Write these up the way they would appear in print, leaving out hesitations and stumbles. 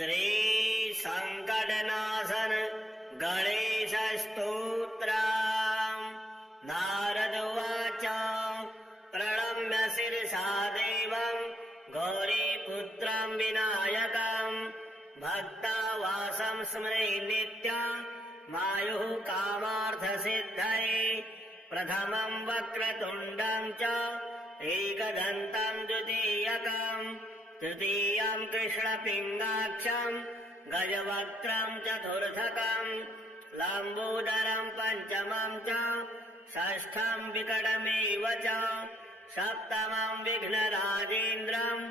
श्री संकटनाशन गणेश स्तोत्रम्। नारद उवाच प्रणम्य शिरसा देवम् गौरीपुत्रम् विनायकम् भक्तावासं स्मरे नित्यम् मायुः कामार्थसिद्धये। प्रथमं वक्रतुण्डं च एकदन्तं द्वितीयकम् तृतीयं कृष्णपिङ्गाक्षं गजवक्त्रं चतुर्थकम् लम्बोदरं पञ्चमं च षष्ठं विकटमेव च सप्तमं विघ्नराजेन्द्रं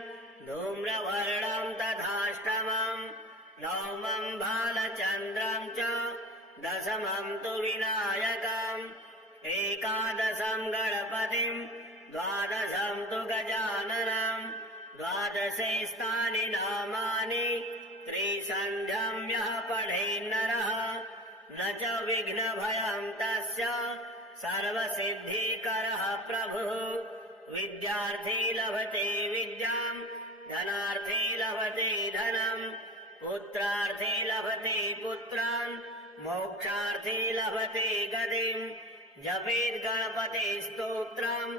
धूम्रवर्णं तथाष्टमं नवमं भालचन्द्रं च दशमं तु विनायकम् एकादशं गणपतिं द्वादशं तु गजाननं द्वादशे स्थानि नामानि त्रिसन्ध्यं यः पठेन्नरः न च विघ्नभयं तस्य सर्वसिद्धिकरः प्रभुः। विद्यार्थी लभते विद्यां धनार्थी लभते धनं पुत्रार्थी लभते पुत्रान् मोक्षार्थी लभते गतिम्। जपेत् गणपते स्तोत्रम्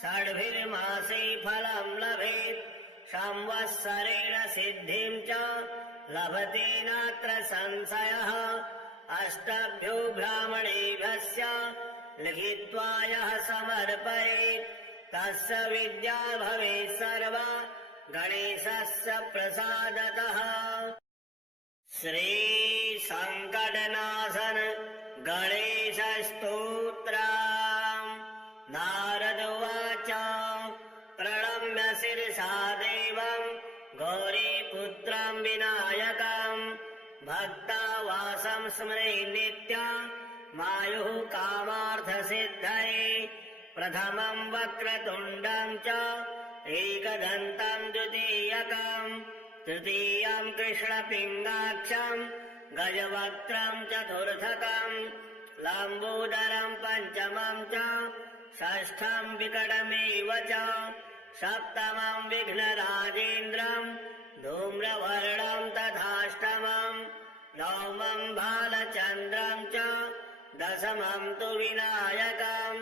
षड्भिर्मासे फलं लभेत् संवत्सरेण सिद्धिं च लभते नात्र संशयः। अष्टभ्यो ब्राह्मणेभ्यश्च लिखित्वा यः समर्पयेत् तस्य विद्या भवेत् सर्वा गणेशस्य प्रसादतः। श्री संकटनाशन गणेश स्तोत्रम्। नारद उवाच प्रणम्य शिरसा देवम् गौरीपुत्रम् विनायकम् भक्तावासं स्मरे नित्यम् मायुः कामार्थसिद्धये। प्रथमं वक्रतुण्डं च एकदन्तं द्वितीयकम् तृतीयं कृष्णपिङ्गाक्षं गजवक्त्रं चतुर्थकम् लम्बोदरं पञ्चमं च षष्ठं विकटमेव च सप्तमं विघ्नराजेन्द्रं धूम्रवर्णं तथाष्टमं नवमं भालचन्द्रं च दशमं तु विनायकम्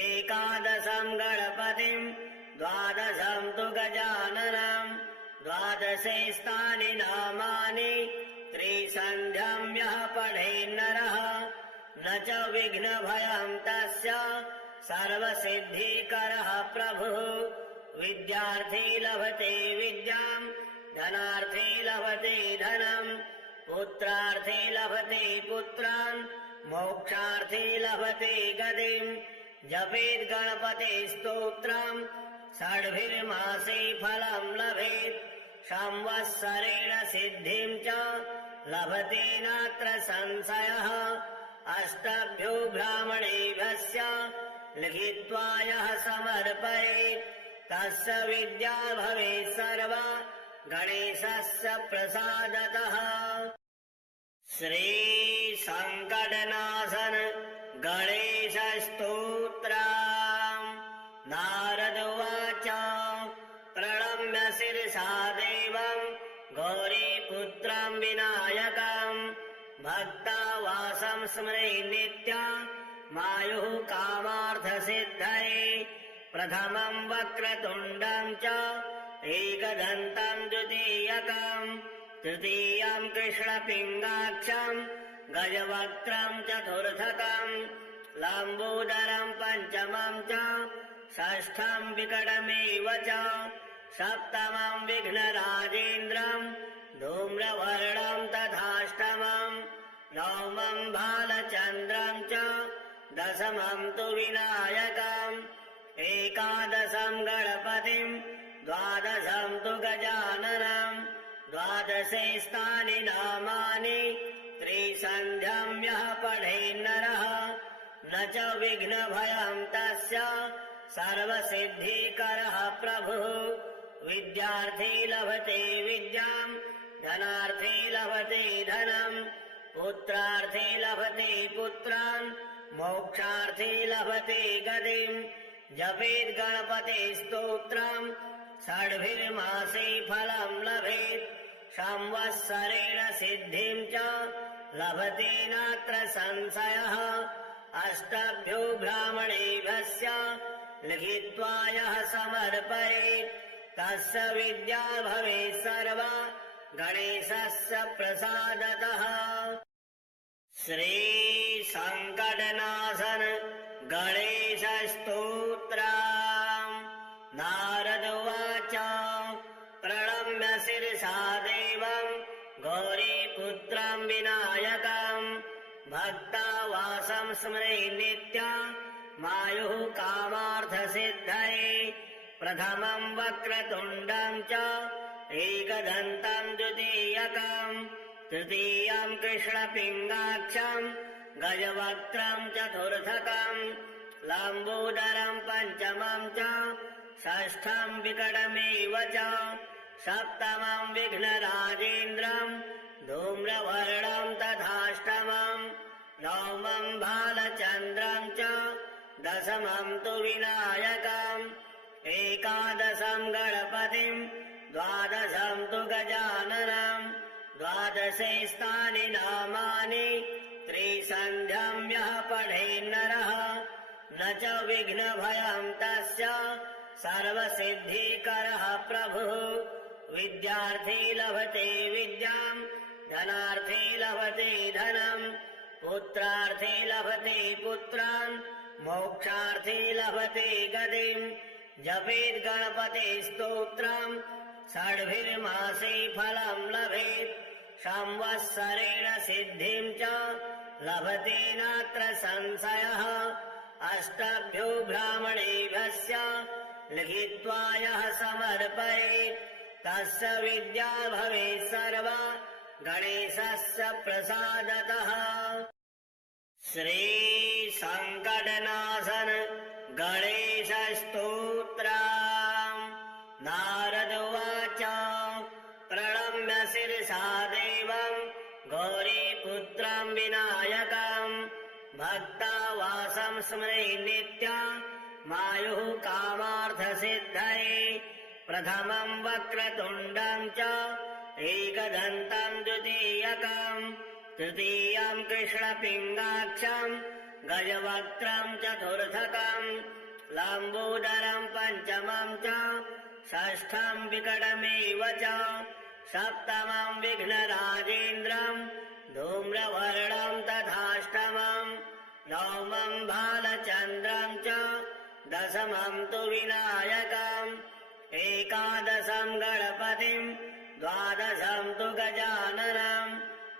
एकादशं गणपतिं द्वादशं तु गजाननं द्वादशे स्थानि नामानि त्रिसन्ध्यं यः पठेन्नरः न च विघ्नभयं तस्य सर्वसिद्धिकरः प्रभुः। विद्यार्थी लभते विद्यां धनार्थी लभते धनं पुत्रार्थी लभते पुत्रान् मोक्षार्थी लभते गतिम्। जपेत् गणपते स्तोत्रम् षड्भिर्मासे फलं लभेत् संवत्सरेण सिद्धिं च लभते नात्र संशयः। अष्टभ्यो ब्राह्मणेभ्यश्च लिखित्वा यः समर्पयेत् तस्य विद्या भवेत् सर्वा गणेशस्य प्रसादतः। श्री संकटनाशन गणेश स्तोत्रम्। नारद उवाच प्रणम्य शिरसा देवम् गौरीपुत्रम् विनायकम् भक्तावासं स्मरे नित्यम् मायुः कामार्थसिद्धये। प्रथमं वक्रतुण्डं च एकदन्तं द्वितीयकम् तृतीयं कृष्णपिङ्गाक्षं गजवक्त्रं चतुर्थकम् लम्बोदरं पञ्चमं च षष्ठं विकटमेव च सप्तमं विघ्नराजेन्द्रं धूम्रवर्णं तथाष्टमं नवमं भालचन्द्रं च दशमं तु विनायकम् एकादशं गणपतिं द्वादशं तु गजाननं द्वादशे स्थानि नामानि त्रिसन्ध्यं यः पठेन्नरः न च विघ्नभयं तस्य सर्वसिद्धिकरः प्रभुः। विद्यार्थी लभते विद्यां धनार्थी लभते धनं पुत्रार्थी लभते पुत्रान् मोक्षार्थी लभते गतिम्। जपेत् गणपते स्तोत्रम् षड्भिर्मासे फलं लभेत् संवत्सरेण सिद्धिं च लभते नात्र संशयः अष्टभ्यो ब्राह्मणेभ्यश्च लिखित्वा यः समर्पयेत् तस्य विद्या भवेत् सर्वा गणेशस्य प्रसादतः। श्री संकटनाशन गणेश स्तोत्रम्। नारद उवाच प्रणम्य शिरसा देवं गौरीपुत्रं विनायकं भक्तावासं स्मरे नित्यं मायुः कामार्थसिद्धये प्रथमं वक्रतुण्डं च एकदन्तं द्वितीयकं तृतीयं कृष्णपिङ्गाक्षं गजवक्त्रं चतुर्थकं लम्बोदरं पञ्चमं च षष्ठं विकटमेव च सप्तमं विघ्नराजेन्द्रं धूम्रवर्णं तथाष्टमं नवमं भालचन्द्रं च दशमं तु विनायकम् एकादशं गणपतिं द्वादशं तु गजाननं द्वादशे स्थानि नामानि त्रिसन्ध्यं यः पठेन्नरः न च विघ्नभयं तस्य सर्वसिद्धिकरः प्रभुः विद्यार्थी लभते विद्यां धनार्थी लभते धनं पुत्रार्थी लभते पुत्रान् मोक्षार्थी लभते गतिं जपेत् गणपते स्तोत्रं षड्भिर्मासे फलं लभेत् संवत्सरेण सिद्धिं च लभते नात्र संशयः अष्टभ्यो ब्राह्मणेभ्यश्च लिखित्वा यः समर्पयेत् तस्य विद्या भवेत् सर्वा गणेशस्य प्रसादतः। श्री संकटनाशन गणेश स्तोत्रम्। नारद उवाच प्रणम्य शिरसा देवं गौरीपुत्रं विनायकं भक्तावासं स्मरे नित्यं मायुः कामार्थसिद्धये प्रथमं वक्रतुण्डं च एकदन्तं द्वितीयकं तृतीयं कृष्णपिङ्गाक्षं गजवक्त्रं चतुर्थकं लम्बोदरं पञ्चमं च षष्ठं विकटमेव च सप्तमं विघ्नराजेन्द्रं धूम्रवर्णं तथाष्टमं नवमं भालचन्द्रं च दशमं तु विनायकम् एकादशं गणपतिं द्वादशं तु गजाननं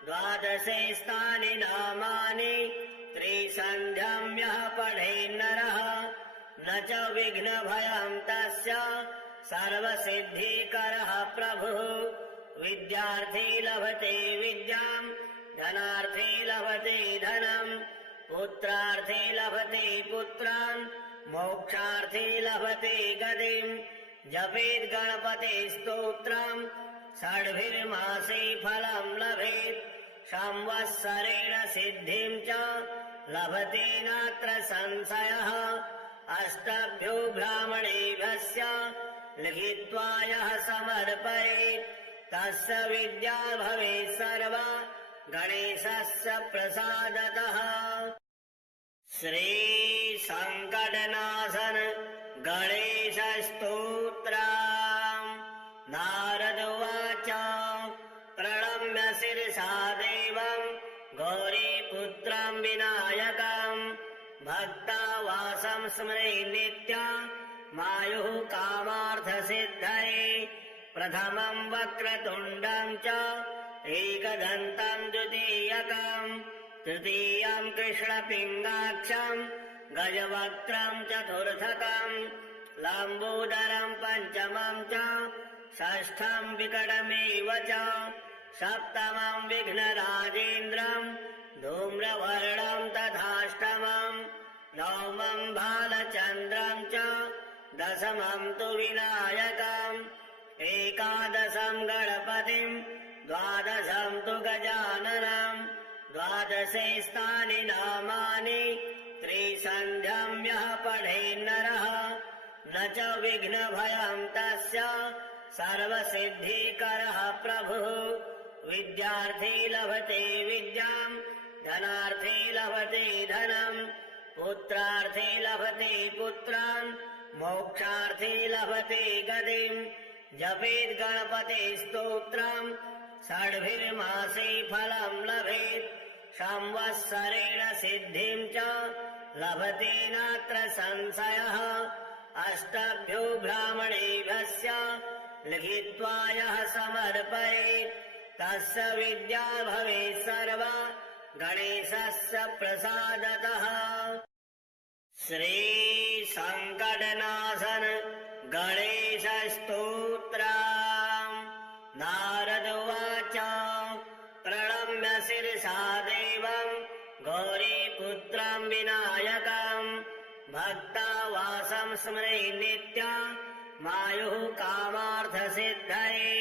द्वादशे स्थानि नामानि त्रिसन्ध्यं यः पठेन्नरः न च विघ्नभयं तस्य सर्वसिद्धिकरः प्रभुः विद्यार्थी लभते विद्यां धनार्थी लभते धनं पुत्रार्थी लभते पुत्रान् मोक्षार्थी लभते गतिं जपेत् गणपते स्तोत्रं षड्भिर्मासे फलं लभेत् संवत्सरेण सिद्धिं च लभते नात्र संशयः अष्टभ्यो ब्राह्मणेभ्यश्च लिखित्वा यः समर्पयेत् तस्य विद्या भवेत् सर्वा गणेशस्य प्रसादतः। श्री संकटनाशन गणेश स्तोत्रम्। नारद उवाच प्रणम्य शिरसा देवं गौरीपुत्रं विनायकं भक्तावासं स्मरे नित्यं मायुः कामार्थसिद्धये प्रथमं वक्रतुण्डं च एकदन्तं द्वितीयकं तृतीयं कृष्णपिङ्गाक्षं गजवक्त्रं चतुर्थकं लम्बोदरं पञ्चमं च षष्ठं विकटमेव च सप्तमं विघ्नराजेन्द्रं धूम्रवर्णं तथाष्टमं नवमं भालचन्द्रं च दशमं तु विनायकम् एकादशं गणपतिं द्वादशं तु गजाननं द्वादशे स्थानि नामानि त्रिसन्ध्यं यः पठेन्नरः न च विघ्नभयं तस्य सर्वसिद्धिकरः प्रभुः विद्यार्थी लभते विद्याम् धनार्थी लभते धनम् पुत्रार्थी लभते पुत्रान् मोक्षार्थी लभते गतिम् जपेत् गणपते स्तोत्रम् षड्भिर्मासे फलम् लभेत् संवत्सरेण सिद्धिम् च लभते नात्र संशयः अष्टभ्यो ब्राह्मणेभ्यस्य लिखित्वा यः समर्पयेत् तस्य विद्या भवेत् सर्वा गणेशस्य प्रसादतः। श्री संकटनाशन गणेश स्तोत्रम्। नारद उवाच प्रणम्य शिरसा देवम् गौरीपुत्रम् विनायकम् भक्तावासं स्मरे नित्यमायुः कामार्थसिद्धये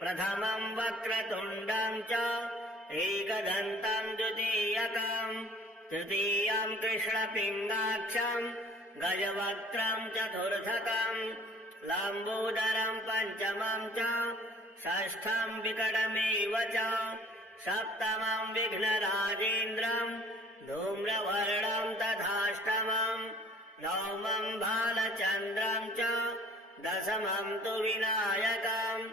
प्रथमम् वक्रतुण्डम् च एकदन्तम् द्वितीयकम् तृतीयम् कृष्णपिङ्गाक्षम् गजवक्त्रम् चतुर्थकम् लम्बोदरम् पञ्चमम् च षष्ठम् विकटमेव च सप्तमम् विघ्नराजेन्द्रम् धूम्रवर्णम् तथाष्टमम् नवमम् बालचन्द्रम् च दशमम् तु विनायकम्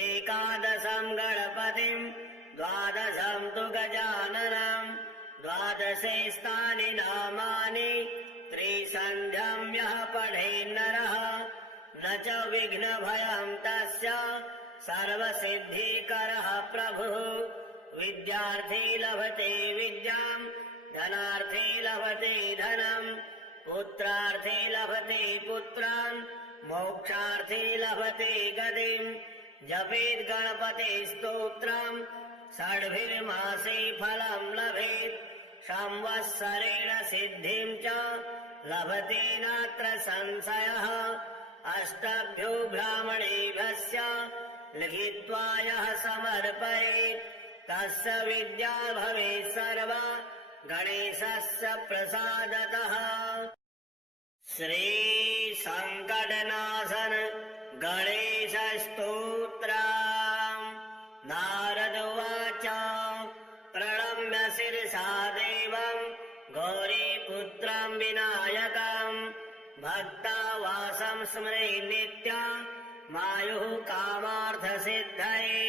एकादशम् गणपतिम् द्वादशम् तु गजाननम् द्वादशे स्थानि नामानि त्रिसन्ध्यम् यः पठेन्नरः न च विघ्नभयम् तस्य सर्वसिद्धिकरः प्रभुः विद्यार्थी लभते विद्याम् धनार्थी लभते धनम् पुत्रार्थी लभते पुत्रान् मोक्षार्थी लभते गतिम् जपेत् गणपते स्तोत्रम् षड्भिर्मासे फलम् लभेत् संवत्सरेण सिद्धिम् च लभते नात्र संशयः अष्टभ्यो ब्राह्मणेभ्यस्य लिखित्वा यः समर्पयेत् तस्य विद्या भवेत् सर्वा गणेशस्य प्रसादतः। श्री संकटनाशन गणेश स्तोत्रम्। नारद उवाच प्रणम्य शिरसा देवम् गौरीपुत्रम् विनायकम् भक्तावासं स्मरे नित्यमायुः कामार्थसिद्धये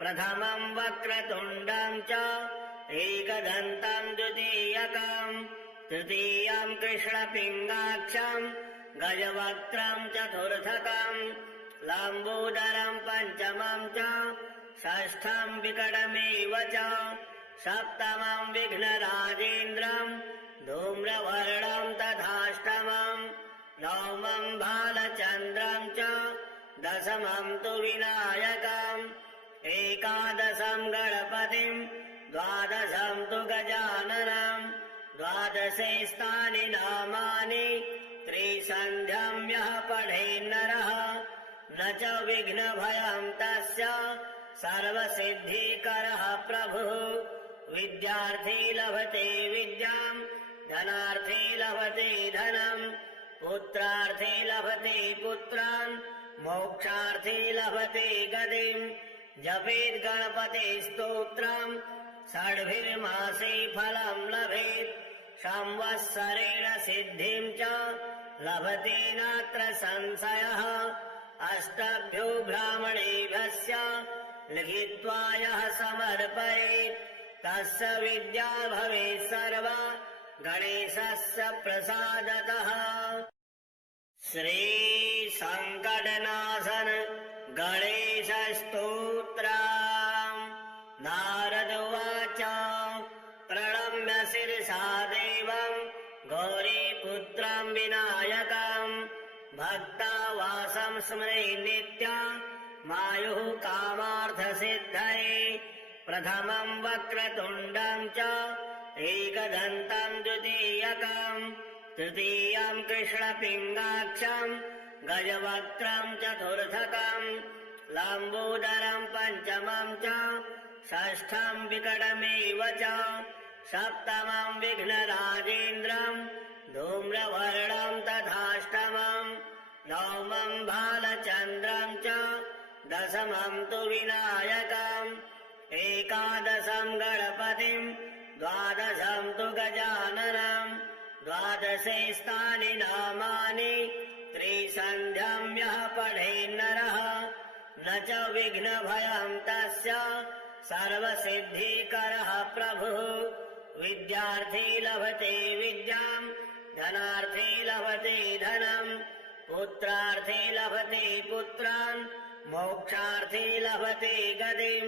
प्रथमम् वक्रतुण्डम् च एकदन्तम् द्वितीयकम् तृतीयम् कृष्णपिङ्गाक्षम् गजवक्त्रम् चतुर्थकम् लम्बोदरम् पञ्चमम् च षष्ठम् विकटमेव च सप्तमम् विघ्नराजेन्द्रम् धूम्रवर्णम् तथाष्टमम् नवमम् बालचन्द्रम् च दशमम् तु विनायकम् एकादशम् गणपतिम् द्वादशम् तु गजाननम् द्वादशे स्थानि नामानि त्रिसन्ध्यम् यः पठेन्नरः न च विघ्नभयम् तस्य सर्वसिद्धिकरः प्रभुः विद्यार्थी लभते विद्याम् धनार्थी लभते धनम् पुत्रार्थी लभते पुत्रान् मोक्षार्थी लभते गतिम् जपेत् गणपते स्तोत्रम् षड्भिर्मासे फलम् लभेत् संवत्सरेण सिद्धिम् च लभते नात्र संशयः अष्टभ्यो ब्राह्मणेभ्यस्य लिखित्वा यः समर्पयेत् तस्य विद्या भवेत् सर्वा गणेशस्य प्रसादतः। श्री संकटनाशन गणेश स्तोत्रम्। नारद उवाच प्रणम्य शिरसा देवम् गौरीपुत्रम् विनायकम् भक्तावासं स्मरे नित्यमायुः कामार्थसिद्धये प्रथमम् वक्रतुण्डम् च एकदन्तम् द्वितीयकम् तृतीयम् कृष्णपिङ्गाक्षम् गजवक्त्रम् चतुर्थकम् लम्बोदरम् पञ्चमम् च षष्ठम् विकटमेव च सप्तमम् विघ्नराजेन्द्रम् धूम्रवर्णम् तथाष्टमम् नवमम् बालचन्द्रम् च दशमम् तु विनायकम् एकादशं गणपतिं द्वादशं तु गजाननं द्वादशे स्थानि नामानि त्रिसन्ध्यं यः पठेन्नरः न च विघ्नभयं तस्य सर्वसिद्धिकरः प्रभुः विद्यार्थी लभते विद्यां धनार्थी लभते धनं पुत्रार्थी लभते पुत्रान् मोक्षार्थी लभते गतिं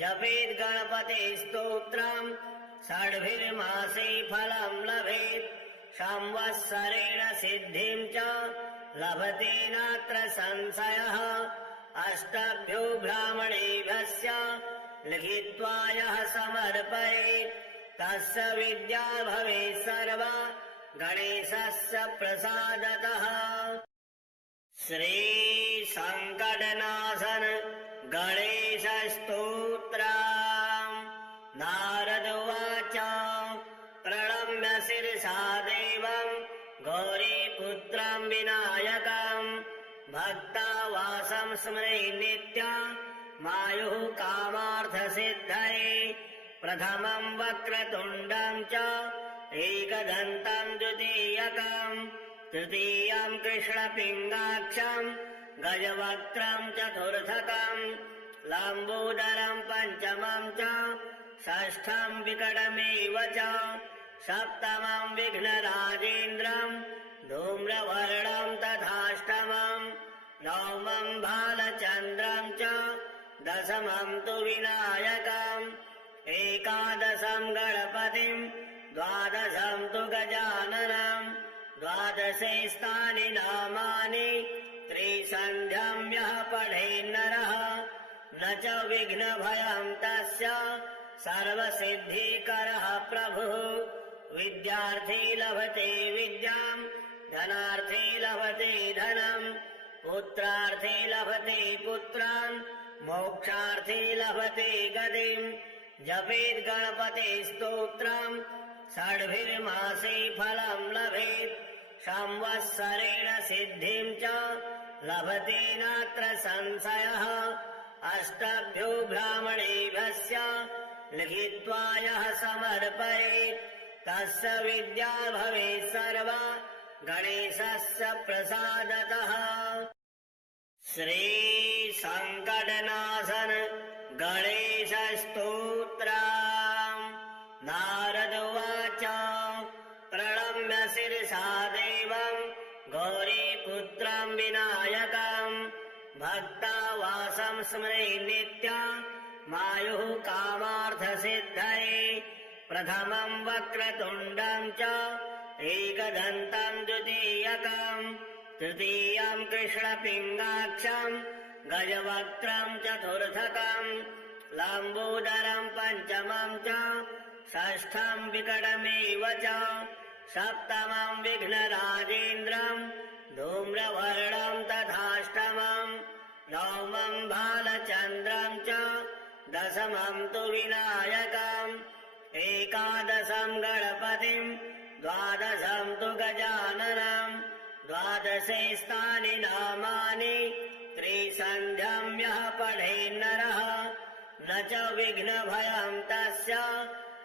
जपेत् गणपते स्तोत्रम् षड्भिर्मासे फलं लभेत् संवत्सरेण सिद्धिं च लभते नात्र संशयः अष्टभ्यो ब्राह्मणेभ्यश्च लिखित्वा यः समर्पयेत् तस्य विद्या भवेत् सर्वा गणेशस्य प्रसादतः। श्री संकटनाशन गणेश स्तोत्रम्। नारद उवाच प्रणम्य शिरसा देवं गौरीपुत्रं विनायकं भक्तावासं स्मरे नित्यं मायुः कामार्थसिद्धये प्रथमं वक्रतुण्डं च एकदन्तं द्वितीयकं तृतीयं कृष्णपिङ्गाक्षं गजवक्त्रं चतुर्थकं लम्बोदरं पञ्चमं च षष्ठं विकटमेव च सप्तमं विघ्नराजेन्द्रं धूम्रवर्णं तथाष्टमं नवमं भालचन्द्रं च दशमं तु विनायकम् एकादशं गणपतिं द्वादशं तु गजाननं द्वादशे स्थानि नामानि त्रिसन्ध्यं यः पठेन्नरः न च विघ्नभयं तस्य सर्वसिद्धिकरः प्रभुः विद्यार्थी लभते विद्यां धनार्थी लभते धनं पुत्रार्थी लभते पुत्रान् मोक्षार्थी लभते गतिं जपेत् गणपते स्तोत्रम् षड्भिर्मासे फलं लभेत् संवत्सरेण सिद्धिं च लभते नात्र संशयः अष्टभ्यो ब्राह्मणेभ्यश्च लिखित्वा यः समर्पयेत् तस्य विद्या भवेत् सर्वा गणेशस्य प्रसादतः। श्री संकटनाशन गणेश स्तोत्रम्। नारद उवाच प्रणम्य शिरसा देवं गौरीपुत्रं विनायकं भक्तावासं स्मरे नित्यं मायुः कामार्थसिद्धये प्रथमं वक्रतुण्डं च एकदन्तं द्वितीयकं तृतीयं कृष्णपिङ्गाक्षं गजवक्त्रं चतुर्थकं लम्बोदरं पञ्चमं च षष्ठं विकटमेव च सप्तमं विघ्नराजेन्द्रं धूम्रवर्णं तथाष्टमं नवमं भालचन्द्रं च दशमं तु विनायकम् एकादशं गणपतिं द्वादशं तु गजाननं द्वादशे स्थानि नामानि त्रिसन्ध्यं यः पठेन्नरः न च विघ्नभयं तस्य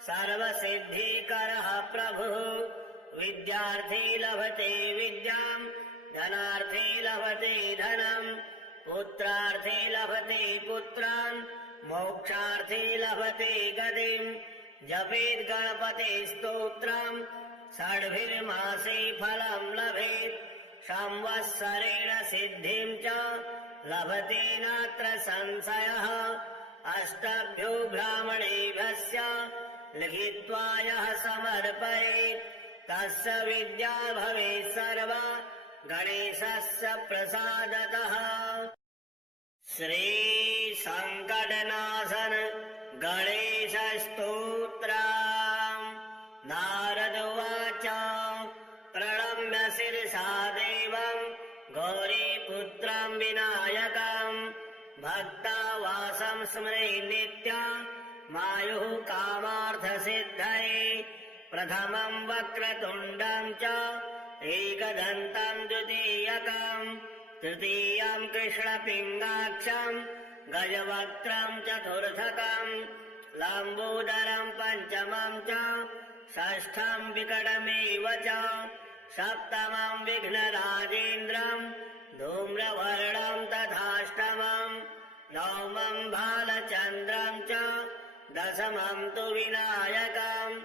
सर्वसिद्धिकरः प्रभुः विद्यार्थी लभते विद्यां धनार्थी लभते धनं पुत्रार्थी लभते पुत्रान् मोक्षार्थी लभते गतिं जपेत् गणपते स्तोत्रम् षड्भिर्मासे फलं लभेत् संवत्सरेण सिद्धिं च लभते नात्र संशयः अष्टभ्यो ब्राह्मणेभ्यश्च लिखित्वा यः समर्पयेत् तस्य विद्या भवेत् सर्वा गणेशस्य प्रसादतः। श्री संकटनाशन गणेश स्तोत्रम्। नारद उवाच प्रणम्य शिरसा देवं गौरीपुत्रं विनायकं भक्तावासं स्मरे नित्यं मायुः कामार्थसिद्धये प्रथमं वक्रतुण्डं च एकदन्तं द्वितीयकं तृतीयं कृष्णपिङ्गाक्षं गजवक्त्रम् चतुर्थकम् लम्बोदरम् पञ्चमम् च षष्ठम् विकटमेव च सप्तमम् विघ्नराजेन्द्रम् धूम्रवर्णम् तथाष्टमम् नवमम् बालचन्द्रम् च दशमम् तु विनायकम्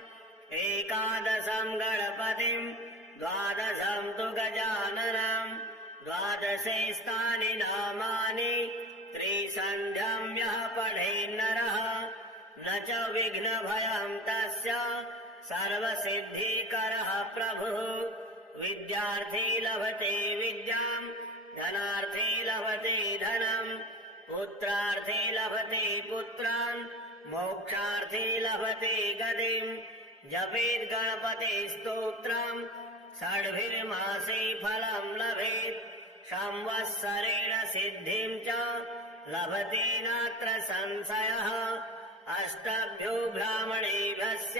एकादशम् गणपतिम् द्वादशम् तु गजाननम् द्वादशे स्थानि नामानि त्रिसन्ध्यम् यः पठेन्नरः न च विघ्नभयम् तस्य सर्वसिद्धिकरः प्रभुः विद्यार्थी लभते विद्याम् धनार्थी लभते धनम् पुत्रार्थी लभते पुत्रान् मोक्षार्थी लभते गतिम् जपेत् गणपते स्तोत्रम् षड्भिर्मासे फलम् लभेत् संवत्सरेण सिद्धिम् च लभते नात्र संशयः अष्टभ्यो ब्राह्मणेभ्यश्च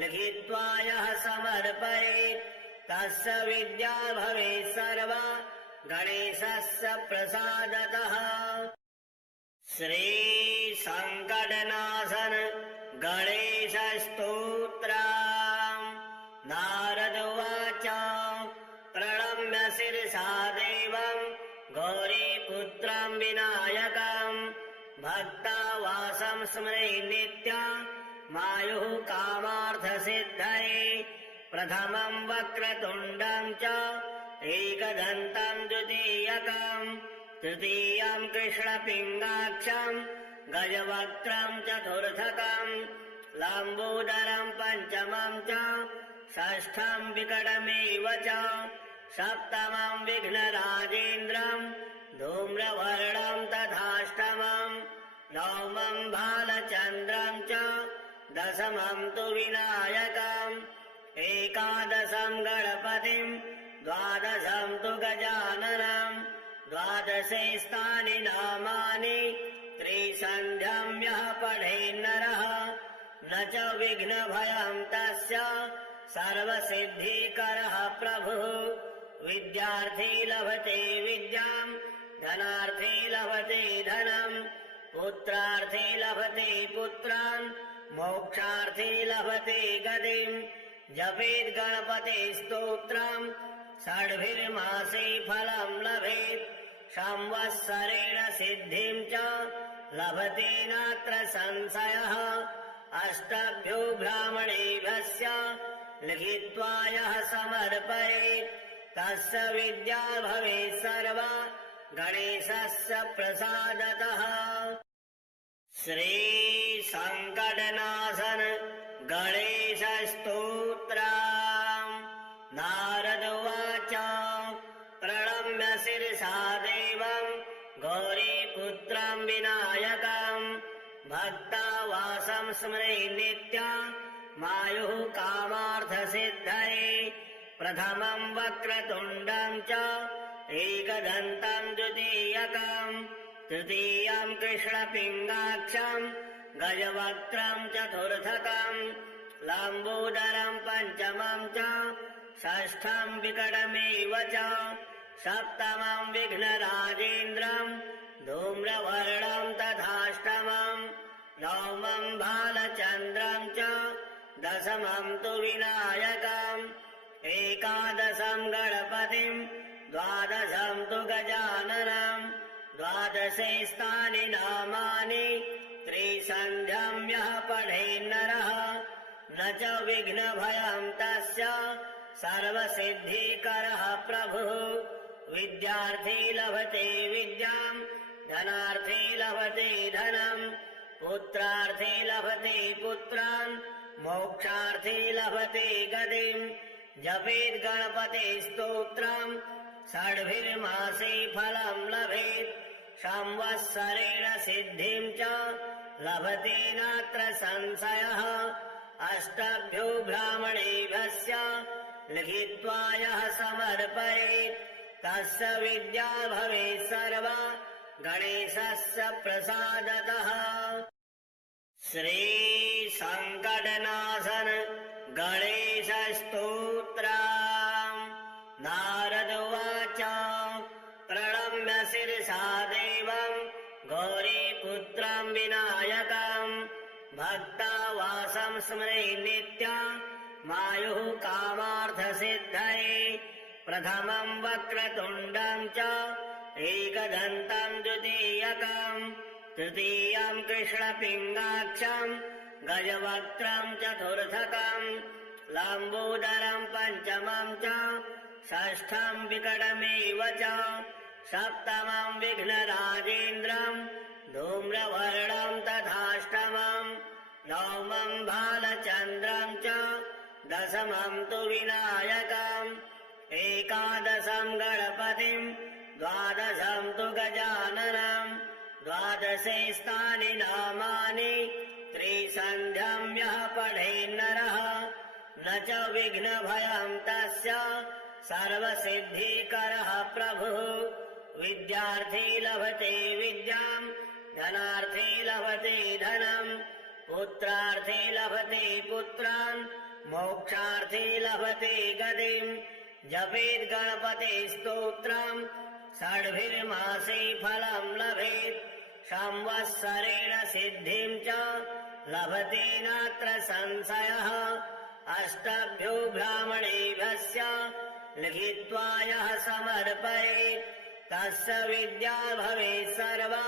लिखित्वा यः समर्पयेत् तस्य विद्या भवेत् सर्वा गणेशस्य प्रसादतः। श्रीसङ्कटनाशन गणेशस्तोत्रम् नारद उवाच प्रणम्य शिरसा देवम् गौरीपुत्रम् विनायकम् भक्तावासम् स्मरे नित्यम् मायुः कामार्थसिद्धये प्रथमम् वक्रतुण्डम् च एकदन्तम् द्वितीयकम् तृतीयम् कृष्णपिङ्गाक्षम् गजवक्त्रम् चतुर्थकम् लम्बोदरम् पञ्चमम् च षष्ठम् विकटमेव च सप्तमम् विघ्नराजेन्द्रम् धूम्रवर्णम् तथाष्टमम् नवमम् बालचन्द्रम् च दशमम् तु विनायकम् एकादशम् गणपतिम् द्वादशम् तु गजाननम् द्वादशे स्थानि नामानि त्रिसन्ध्यम् यः पठेन्नरः न च विघ्नभयम् तस्य सर्वसिद्धिकरः प्रभुः विद्यार्थी लभते विद्याम् धनार्थी लभते धनम् पुत्रार्थी लभते पुत्रान् मोक्षार्थी लभते गतिम् जपेत् गणपते स्तोत्रम् षड्भिर्मासे फलम् लभेत् संवत्सरेण सिद्धिम् च लभते नात्र संशयः अष्टभ्यो ब्राह्मणेभ्यश्च लिखित्वा यः समर्पयेत् तस्य विद्या भवेत् सर्वा गणेशस्य प्रसादतः। श्रीसङ्कटनाशन गणेशस्तोत्रम् नारद उवाच प्रणम्य शिरसा देवम् गौरीपुत्रम् विनायकम् भक्तावासम् स्मरे नित्यम् मायुः कामार्थसिद्धये प्रथमम् वक्रतुण्डम् च एकदन्तम् द्वितीयकम् तृतीयम् कृष्णपिङ्गाक्षम् गजवक्त्रम् चतुर्थकम् लम्बोदरम् पञ्चमम् च षष्ठम् विकटमेव च सप्तमम् विघ्नराजेन्द्रम् धूम्रवर्णम् तथाष्टमम् नवमम् बालचन्द्रम् च दशमम् तु विनायकम् एकादशम् गणपतिम् द्वादशम् तु गजाननम् द्वादशे स्थानि नामानि त्रिसन्ध्यम् यः पठेन्नरः न च विघ्नभयम् तस्य सर्वसिद्धिकरः प्रभुः विद्यार्थी लभते विद्याम् धनार्थी लभते धनम् पुत्रार्थी लभते पुत्रान् मोक्षार्थी लभते गतिम् जपेत् गणपते स्तोत्रम् षड्भिर्मासे फलम् लभेत् संवत्सरेण सिद्धिम् च लभते नात्र संशयः अष्टभ्यो ब्राह्मणेभ्यश्च लिखित्वा यः समर्पयेत् तस्य विद्या भवेत् सर्वा गणेशस्य प्रसादतः। श्रीसङ्कटनाशन गणेशस्तोत्रम् नारद उवाच प्रणम्य शिरसा देवम् गौरी विनायकम् भक्तावासं स्मरे नित्यमायुः कामार्थसिद्धये प्रथमं वक्रतुण्डं च एकदन्तं द्वितीयकम् तृतीयं कृष्णपिङ्गाक्षं गजवक्त्रं चतुर्थकम् लम्बोदरं पञ्चमं च षष्ठं विकटमेव च सप्तमं विघ्नराजेन्द्रं धूम्रवर्णं तथाष्टमं नवमं बालचन्द्रं च दशमं तु विनायकम् एकादशं गणपतिं द्वादशं तु गजाननं द्वादशे स्थानि नामानि त्रिसन्ध्यं यः पठेन्नरः न च विघ्नभयं तस्य सर्वसिद्धिकरः प्रभुः विद्यार्थी लभते विद्यां धनार्थी लभते धनं पुत्रार्थी लभते पुत्रान् मोक्षार्थी लभते गतिं जपेत् गणपते स्तोत्रं षड्भिर्मासे फलं लभेत् संवत्सरेण सिद्धिं च लभते नात्र संशयः अष्टभ्यो ब्राह्मणेभ्यश्च लिखित्वा यः समर्पयेत् तस्य विद्या भवेत् सर्वा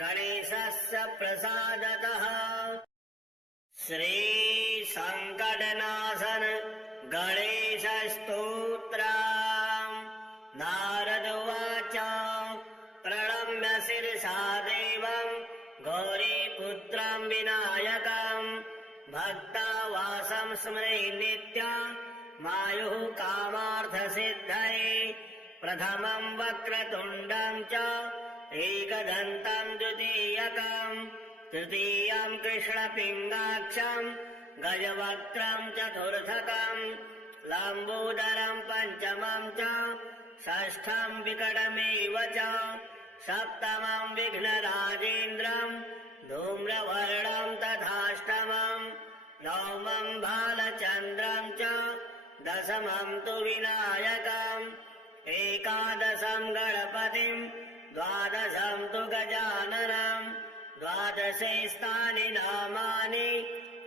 गणेशस्य प्रसादतः। श्रीसङ्कटनाशन गणेशस्तोत्रम् नारद उवाच प्रणम्य शिरसा देवं गौरीपुत्रं विनायकम् भक्तावासं स्मरे नित्यमायुः कामार्थसिद्धये प्रथमं वक्रतुण्डं च एकदन्तं द्वितीयकम् तृतीयं कृष्णपिङ्गाक्षं गजवक्त्रं चतुर्थकम् लम्बोदरं पञ्चमं च षष्ठं विकटमेव च सप्तमं विघ्नराजेन्द्रं धूम्रवर्णं तथाष्टमं नवमं बालचन्द्रं च दशमं तु विनायकम् एकादशं गणपतिं द्वादशं तु गजाननं द्वादशे स्थानि नामानि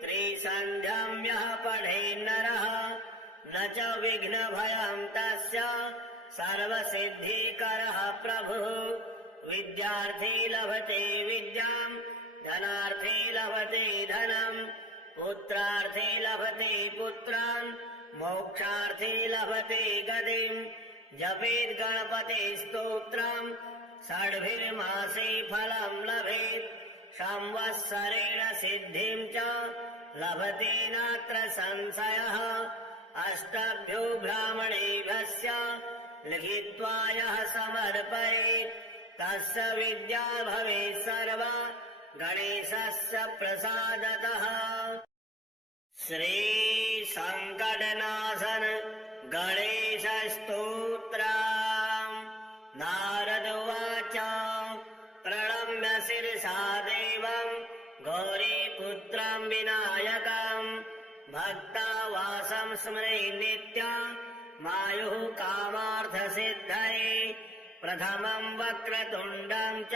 त्रिसन्ध्यं यः पठेन्नरः न च विघ्नभयं तस्य सर्वसिद्धिकरः प्रभुः विद्यार्थी लभते विद्यां धनार्थी लभते धनं पुत्रार्थी लभते पुत्रान् मोक्षार्थी लभते गतिं जपेत् गणपते स्तोत्रं षड्भिर्मासे फलं लभेत् संवत्सरेण सिद्धिं च लभते नात्र संशयः अष्टभ्यो ब्राह्मणेभ्यश्च लिखित्वा यः समर्पयेत् तस्य विद्या भवेत् सर्वा गणेशस्य प्रसादतः। श्रीसङ्कटनाशन गणेशस्तोत्रम् नारद उवाच प्रणम्य शिरसा देवं गौरीपुत्रं विनायकम् भक्तावासं स्मरे नित्यमायुः कामार्थसिद्धये प्रथमं वक्रतुण्डं च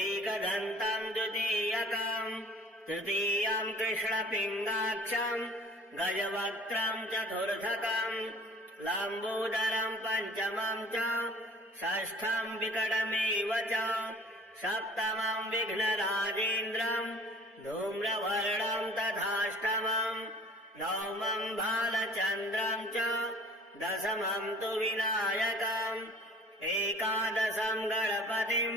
एकदन्तं द्वितीयकम् तृतीयं कृष्णपिङ्गाक्षं गजवक्त्रं चतुर्थकम् लम्बोदरं पञ्चमं च षष्ठं विकटमेव च सप्तमं विघ्नराजेन्द्रं धूम्रवर्णं तथाष्टमं नवमं बालचन्द्रं च दशमं तु विनायकम् एकादशं गणपतिं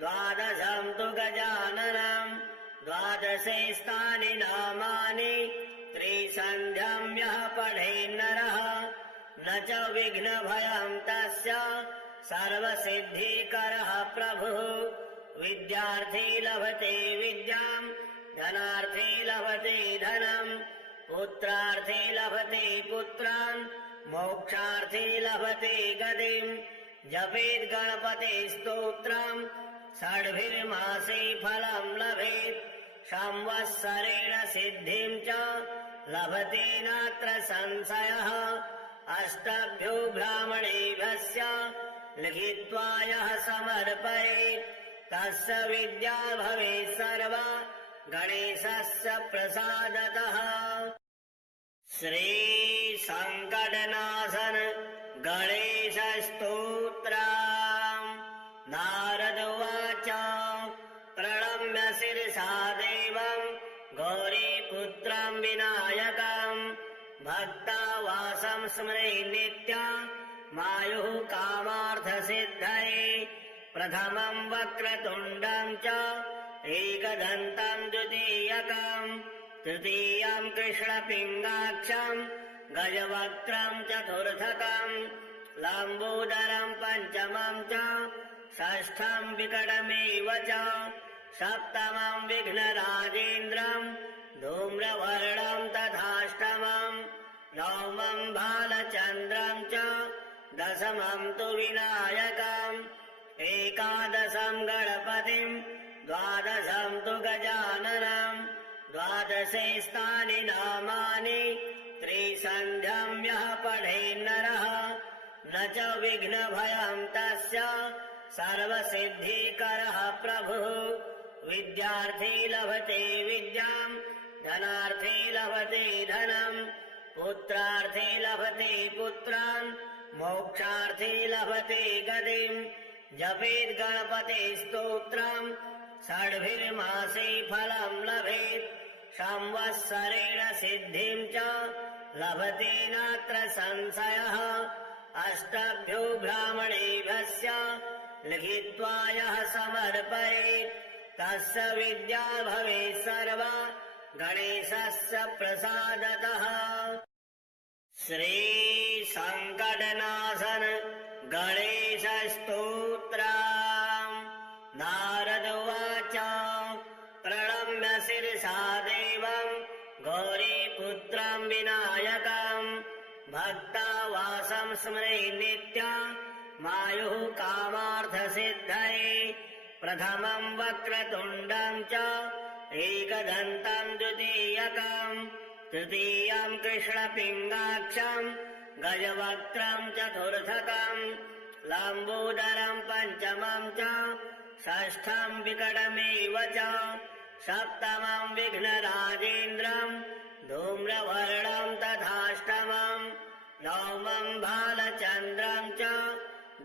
द्वादशं तु गजाननं द्वादशे स्थानि नामानि त्रिसन्ध्यं यः पठेन्नरः न च विघ्नभयं तस्य सर्वसिद्धिकरः प्रभुः विद्यार्थी लभते विद्यां धनार्थी लभते धनं पुत्रार्थी लभते पुत्रान् मोक्षार्थी लभते गतिं जपेत् गणपते स्तोत्रं षड्भिर्मासे फलं लभेत् संवत्सरेण सिद्धिं च लभते नात्र संशयः अष्टभ्यो ब्राह्मणेभ्यश्च लिखित्वा यः समर्पयेत् तस्य विद्या भवेत् सर्वा गणेशस्य प्रसादतः। श्री संकटनाशन गणेशस्तोत्रम्। नारद उवाच प्रणम्य शिरसा देवं गौरीपुत्रं विनायकं भक्तावासं स्मरे नित्यं मायुः कामार्थसिद्धये। प्रथमं वक्रतुण्डं च एकदन्तं द्वितीयकं तृतीयं कृष्णपिङ्गाक्षं गजवक्त्रं चतुर्थकं लम्बोदरं पञ्चमं च षष्ठं विकटमेव च सप्तमं विघ्नराजेन्द्रं धूम्रवर्णं तथाष्टमं नवमं बालचन्द्रं च दशमं तु विनायकम् एकादशं गणपतिं द्वादशं तु गजाननं द्वादशे स्थानि नामानि त्रिसन्ध्यं यः पठेन्नरः न च विघ्नभयं तस्य सर्वसिद्धिकरः प्रभुः। विद्यार्थी लभते विद्यां धनार्थी लभते धनं पुत्रार्थी लभते पुत्रान् मोक्षार्थी लभते गतिं। जपेत् गणपते स्तोत्रं षड्भिर्मासे फलं लभेत् संवत्सरेण सिद्धिं च लभते नात्र संशयः। अष्टभ्यो ब्राह्मणेभ्यश्च लिखित्वा यः समर्पयेत् तस्य विद्या भवेत् सर्वा गणेशस्य प्रसादतः। श्री संकटनाशन गणेशस्तोत्रम्। नारद उवाच प्रणम्य शिरसा देवं गौरीपुत्रं विनायकं भक्तावासं स्मरे नित्यं मायुः कामार्थसिद्धये। प्रथमं वक्रतुण्डं च एकदन्तं द्वितीयकं तृतीयं कृष्णपिङ्गाक्षं गजवक्त्रं चतुर्थकं लम्बोदरं पञ्चमं च षष्ठं विकटमेव च सप्तमं विघ्नराजेन्द्रं धूम्रवर्णं तथाष्टमं नवमं बालचन्द्रं च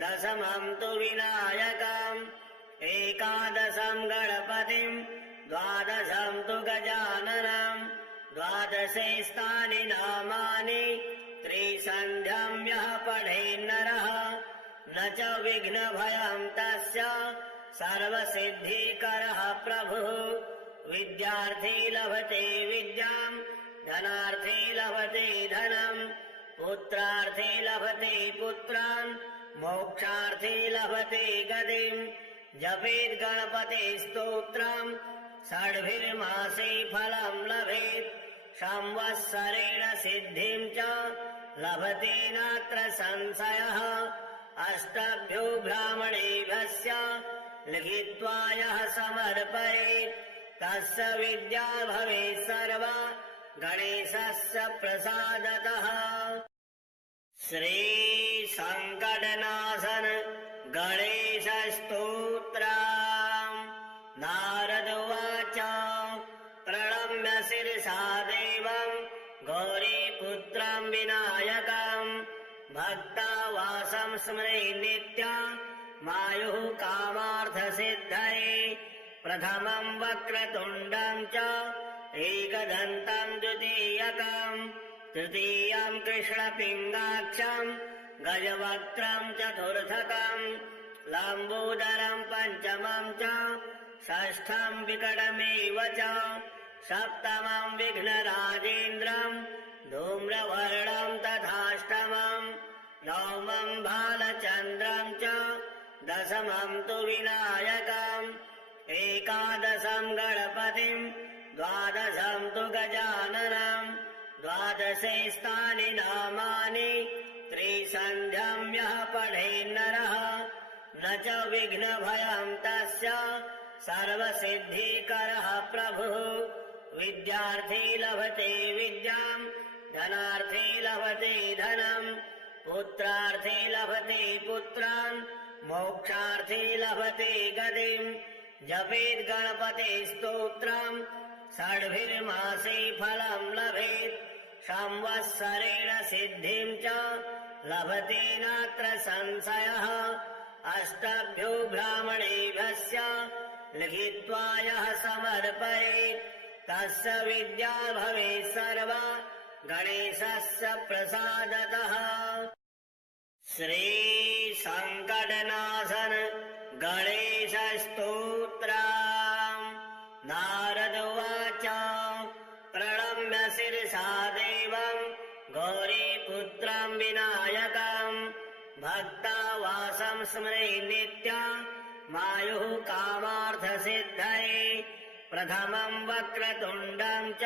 दशमं तु विनायकम् एकादशं गणपतिं द्वादशं तु गजाननं द्वादशे स्थानि नामानि त्रिसन्ध्यं यः पठेन्नरः न च विघ्नभयं तस्य सर्वसिद्धिकरः प्रभुः। विद्यार्थी लभते विद्यां धनार्थी लभते धनं पुत्रार्थी लभते पुत्रान् मोक्षार्थी लभते गतिं। जपेत् गणपते स्तोत्रं षड्भिर्मासे फलं लभेत् संवत्सरेण सिद्धिं च लभते नात्र संशयः। अष्टभ्यो ब्राह्मणेभ्यश्च लिखित्वा यः समर्पयेत् तस्य विद्या भवेत् सर्वा गणेशस्य प्रसादतः। श्री संकटनाशन गणेशस्तोत्रम्। नारद उवाच प्रणम्य शिरसा देवं गौरीपुत्रं विनायकं भक्तावासं स्मरे नित्यं मायुः कामार्थसिद्धये। प्रथमं वक्रतुण्डं च एकदन्तं द्वितीयकं तृतीयं कृष्णपिङ्गाक्षं गजवक्त्रं चतुर्थकं लम्बोदरं पञ्चमं च षष्ठं विकटमेव च सप्तमं विघ्नराजेन्द्रं धूम्रवर्णं तथाष्टमं नवमं बालचन्द्रं च दशमं तु विनायकम् एकादशं गणपतिं द्वादशं तु गजाननं द्वादशे स्थानि नामानि त्रिसन्ध्यं यः पठेन्नरः न च विघ्नभयं तस्य सर्वसिद्धिकरः प्रभुः। विद्यार्थी लभते विद्यां धनार्थी लभते धनं पुत्रार्थी लभते पुत्रान् मोक्षार्थी लभते गतिं। जपेत् गणपतिस्तोत्रम् षड्भिर्मासे फलम् लभेत् संवत्सरेण सिद्धिम् च लभते नात्र संशयः अष्टभ्यो ब्राह्मणेभ्यश्च लिखित्वा यः समर्पयेत् तस्य विद्या भवेत् सर्वा गणेशस्य प्रसादतः। श्री संकटनाशन गणेशस्तोत्रम्। नारद उवाच प्रणम्य शिरसा देवम् गौरीपुत्रम् विनायकम् भक्तावासं स्मरे नित्यम् मायुः कामार्थसिद्धये प्रथमम् वक्रतुण्डम् च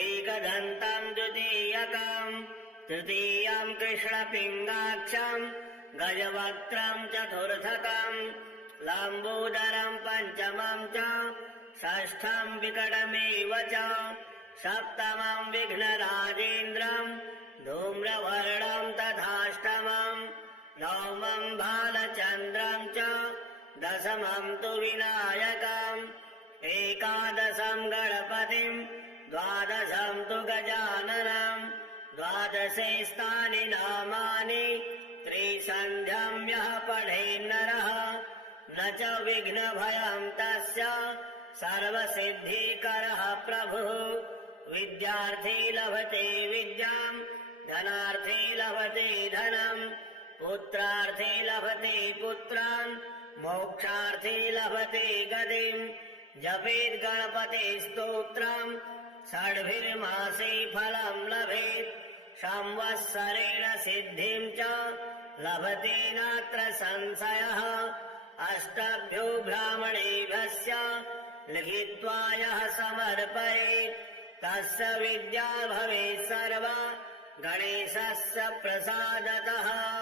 एकदन्तम् द्वितीयकम् तृतीयम् कृष्णपिङ्गाक्षम् गजवक्त्रम् चतुर्थकम् लम्बोदरम् पञ्चमम् च षष्ठम् विकटमेव च सप्तमम् विघ्नराजेन्द्रम् धूम्रवर्णम् तथाष्टमम् नवमम् बालचन्द्रम् च दशमम् तु विनायकम् एकादशम् गणपतिम् द्वादशम् तु गजाननम् द्वादशे स्थानि नामानि त्रिसन्ध्यम् यः पठेन्नरः न च विघ्नभयम् तस्य सर्वसिद्धिकरः प्रभुः। विद्यार्थी लभते विद्याम् धनार्थी लभते धनम् पुत्रार्थी लभते पुत्रान् मोक्षार्थी लभते गतिम् जपेत् गणपतिस्तोत्रम् षड्भिर्मासे फलम् लभेत् संवत्सरेण सिद्धिम् च लभते नात्र संशयः अष्टभ्यो ब्राह्मणेभ्यश्च लिखित्वा यः समर्पयेत् तस्य विद्या भवेत् सर्वा गणेशस्य प्रसादतः।